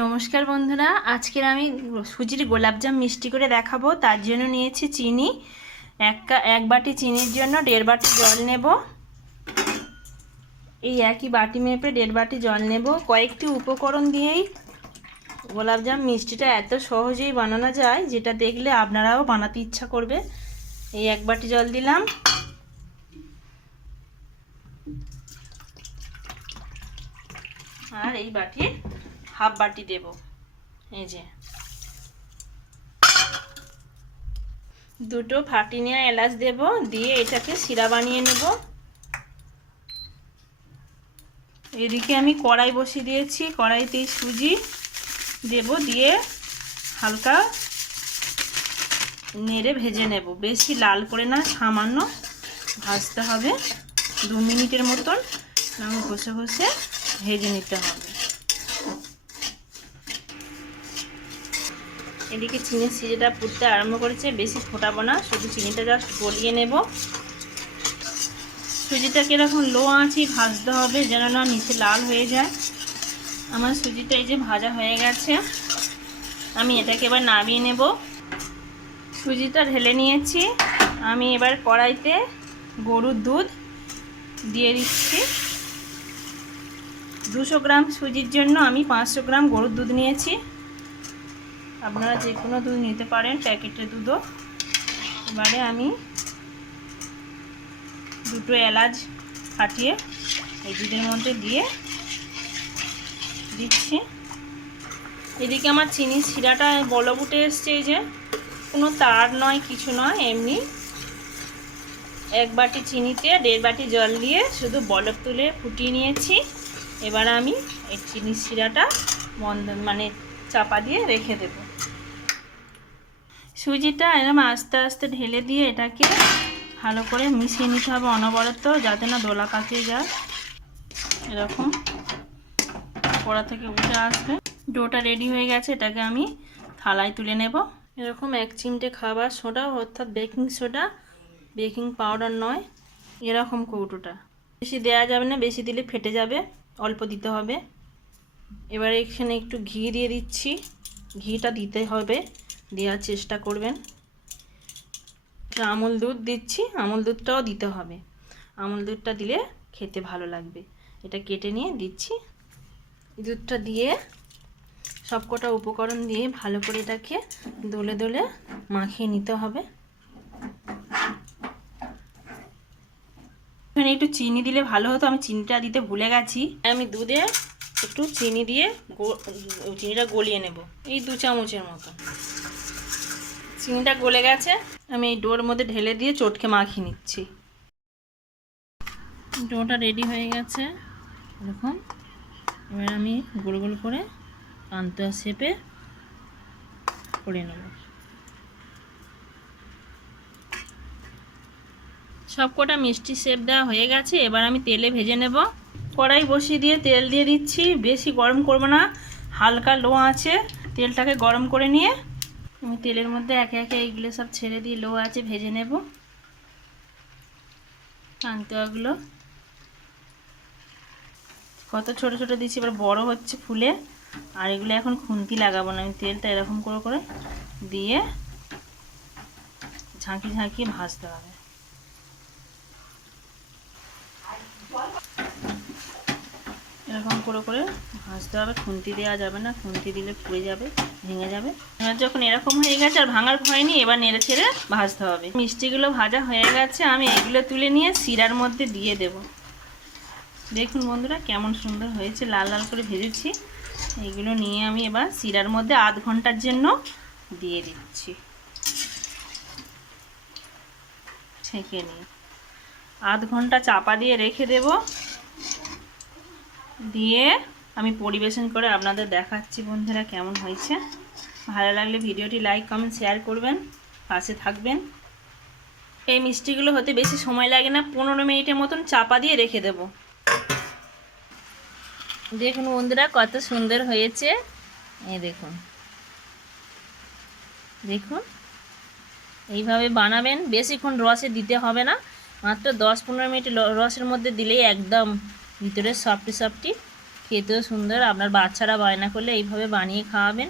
নমস্কার বন্ধুরা, আজকের আমি সুজির গোলাপজাম মিষ্টি করে দেখাবো। তার জন্য নিয়েছি চিনি। এক বাটি চিনির জন্য 1.5 বাটি জল নেব। এই একই বাটি মেপে 1.5 বাটি জল নেব। কয়েকটি উপকরণ দিয়েই গোলাপজাম মিষ্টিটা এত সহজেই বানানো যায়, যেটা দেখলে আপনারাও বানাতে ইচ্ছা করবে। এই 1 বাটি জল দিলাম। আর এই বাটির হাফ বাটি দেব। এই যে দুটো ফাটি নেওয়া এলাচ দেব, দিয়ে এটাকে শিরা বানিয়ে নেব। এদিকে আমি কড়াই বসিয়ে দিয়েছি, কড়াইতে সুজি দেব, দিয়ে হালকা নেড়ে ভেজে নেব। বেশি লাল করে না, সামান্য ভাজতে হবে। 2 মিনিটের মতন ঘষে ঘষে ভেজে নিতে হবে। এদিকে চিনির সিরাটা ফুটতে আরম্ভ করেছে। বেশি ফোটাবো না, শুধু চিনিটা জাস্ট গলিয়ে নেব। সুজিটা কীরকম লো আঁচে ভাজতে হবে, যেন না নিচে লাল হয়ে যায়। আমার সুজিটা এই যে ভাজা হয়ে গেছে, আমি এটাকে এবার নামিয়ে নেব। সুজিটা ঢেলে নিয়েছি। আমি এবার কড়াইতে গরুর দুধ দিয়ে দিচ্ছি। 200 গ্রাম সুজির জন্য আমি 500 গ্রাম গরুর দুধ নিয়েছি। আপনারা যে কোনো দুধ নিতে পারেন, প্যাকেটের দুধও। এবারে আমি দুটো এলাচ ফাটিয়ে এই দুধের মধ্যে দিয়ে দিচ্ছি। এদিকে আমার চিনির শিরাটা বলক উঠে এসছে। এই যে কোনো তার নয়, কিছু নয়, এমনি 1 বাটি চিনিতে 1.5 বাটি জল দিয়ে শুধু বলক তুলে ফুটিয়ে নিয়েছি। এবার আমি এই চিনির শিরাটা চাপা দিয়ে রেখে দেব। সুজিটা এরকম আস্তে আস্তে ঢেলে দিয়ে এটাকে ভালো করে মিশিয়ে নিতে হবে অনবরত, যাতে না দোলা পাকিয়ে যায়। এরকম কড়া থেকে উঠে আসবে। ডোটা রেডি হয়ে গেছে, এটাকে আমি থালায় তুলে নেব। এরকম 1 চিমটে খাবার সোডা, অর্থাৎ বেকিং সোডা, বেকিং পাউডার নয়, এরকম কৌটোটা। বেশি দেওয়া যাবে না, বেশি দিলে ফেটে যাবে, অল্প দিতে হবে। এবার এখানে একটু ঘি দিয়ে দিচ্ছি। ঘিটা দিতে হবে, দেওয়ার চেষ্টা করবেন। আমুল দুধ দিচ্ছি, আমুল দুধটাও দিতে হবে। আমুল দুধটা দিলে খেতে ভালো লাগবে। এটা কেটে নিয়ে দিচ্ছি। দুধটা দিয়ে সবকটা উপকরণ দিয়ে ভালো করে এটাকে দোলে দোলে মাখিয়ে নিতে হবে। এখানে একটু চিনি দিলে ভালো হতো, আমি চিনিটা দিতে ভুলে গেছি। আমি দুধে একটু চিনি দিয়ে চিনিটা গলিয়ে নেব, এই 2 চামচের মতো। চিনিটা গলে গেছে, আমি এই ডোর মধ্যে ঢেলে দিয়ে চটকে মাখিয়ে নিচ্ছি। ডোটা রেডি হয়ে গেছে এরকম। এবার আমি গোল গোল করে পান্তুয়া শেপে করে নেব। সবকটা মিষ্টি শেপ দেওয়া হয়ে গেছে। এবার আমি তেলে ভেজে নেব। কড়াই বসিয়ে দিয়ে তেল দিয়ে দিচ্ছি। বেশি গরম করব না, হালকা লো আঁচে তেলটাকে গরম করে নিয়ে আমি তেলের মধ্যে একে একে এইগুলো সব ছেড়ে দিয়ে লো আঁচে ভেজে নেব পান্তুয়াগুলো। কত ছোট ছোট দিচ্ছি, এবার বড় হচ্ছে ফুলে। আর এগুলো এখন খুন্তি লাগাবো না, আমি তেলটা এরকম করে করে দিয়ে ঝাঁকিয়ে ঝাঁকিয়ে ভাজতে হবে। এরকম করে করে ভাজতে হবে, খুন্তি দেওয়া যাবে না, খুন্তি দিলে পুড়ে যাবে, ভেঙে যাবে। এবার যখন এরকম হয়ে গেছে আর ভাঙার ভয় নেই, এবার নেড়ে ছেড়ে ভাজতে হবে। মিষ্টিগুলো ভাজা হয়ে গেছে, আমি এগুলো তুলে নিয়ে শিরার মধ্যে দিয়ে দেব। দেখুন বন্ধুরা কেমন সুন্দর হয়েছে, লাল লাল করে ভেজেছি। এইগুলো নিয়ে আমি এবার শিরার মধ্যে আধ ঘন্টার জন্য দিয়ে দিচ্ছি, ছেঁকে নিয়ে। আধ ঘন্টা চাপা দিয়ে রেখে দেব। দিয়ে আমি পরিবেশন করে আপনাদের দেখাচ্ছি বন্ধুরা কেমন হয়েছে। ভালো লাগলে ভিডিওটি লাইক কমেন্ট শেয়ার করবেন, পাশে থাকবেন। এই মিষ্টিগুলো হতে বেশি সময় লাগে না, 15 মিনিটের মতন চাপা দিয়ে রেখে দেব। দেখুন বন্ধুরা কত সুন্দর হয়েছে। এই দেখুন, দেখুন এইভাবে বানাবেন। বেশিক্ষণ রসে দিতে হবে না, মাত্র 10-15 মিনিট রসের মধ্যে দিলেই একদম ভিতরে সফটি সফটি খেতেও সুন্দর। আপনার বাচ্চারা বায়না করলে এইভাবে বানিয়ে খাওয়াবেন।